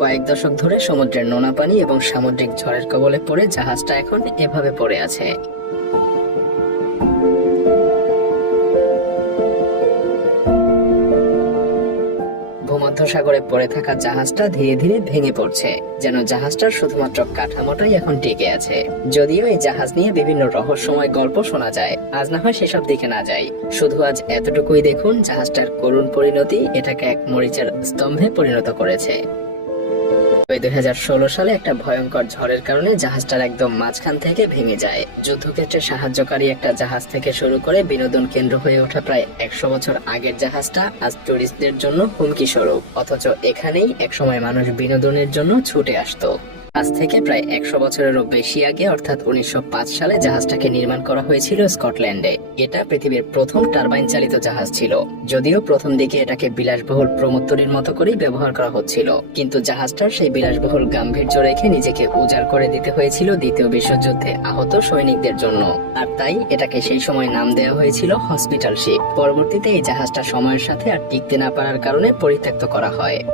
কয়েক দশক ধরে সমুদ্রের নোনা পানি এবং সামুদ্রিক ঝড়ের কবলে পড়ে জাহাজটা এখন এভাবে পড়ে আছে। ভূমধ্যসাগরে পড়ে থাকা জাহাজটা ধীরে ধীরে ভেঙে পড়ছে, যেন জাহাজটার শুধুমাত্র কাঠামোটাই এখন টিকে আছে। যদিও এই জাহাজ নিয়ে বিভিন্ন রহস্যময় গল্প শোনা যায়, আজ না হয় সেসব দিকে না যাই। শুধু আজ এতটুকুই দেখুন, জাহাজটার করুণ পরিণতি এটাকে এক মরিচের স্তম্ভে পরিণত করেছে। ওই দুই সালে একটা ভয়ঙ্কর ঝড়ের কারণে জাহাজটার একদম মাঝখান থেকে ভেঙে যায়। যুদ্ধক্ষেত্রে সাহায্যকারী একটা জাহাজ থেকে শুরু করে বিনোদন কেন্দ্র হয়ে ওঠা প্রায় একশো বছর আগের জাহাজটা আজ টুরিস্টদের জন্য হুমকি স্বরূপ। অথচ এখানেই একসময় মানুষ বিনোদনের জন্য ছুটে আসতো। আজ থেকে প্রায় একশো বছরেরও বেশি আগে, অর্থাৎ উনিশশো পাঁচ সালে জাহাজটাকে নির্মাণ করা হয়েছিল স্কটল্যান্ডে। এটা পৃথিবীর প্রথম টারবাইন চালিত জাহাজ ছিল। যদিও প্রথম দিকে এটাকে বিলাসবহুল প্রমোত্তরীর মতো করেই ব্যবহার করা হচ্ছিল। কিন্তু জাহাজটার সেই বিলাসবহুল গাম্ভীর্য রেখে নিজেকে উজাড় করে দিতে হয়েছিল দ্বিতীয় বিশ্বযুদ্ধে আহত সৈনিকদের জন্য। আর তাই এটাকে সেই সময় নাম দেওয়া হয়েছিল হসপিটাল শিপ। পরবর্তীতে এই জাহাজটা সময়ের সাথে আর টিকতে না পারার কারণে পরিত্যক্ত করা হয়।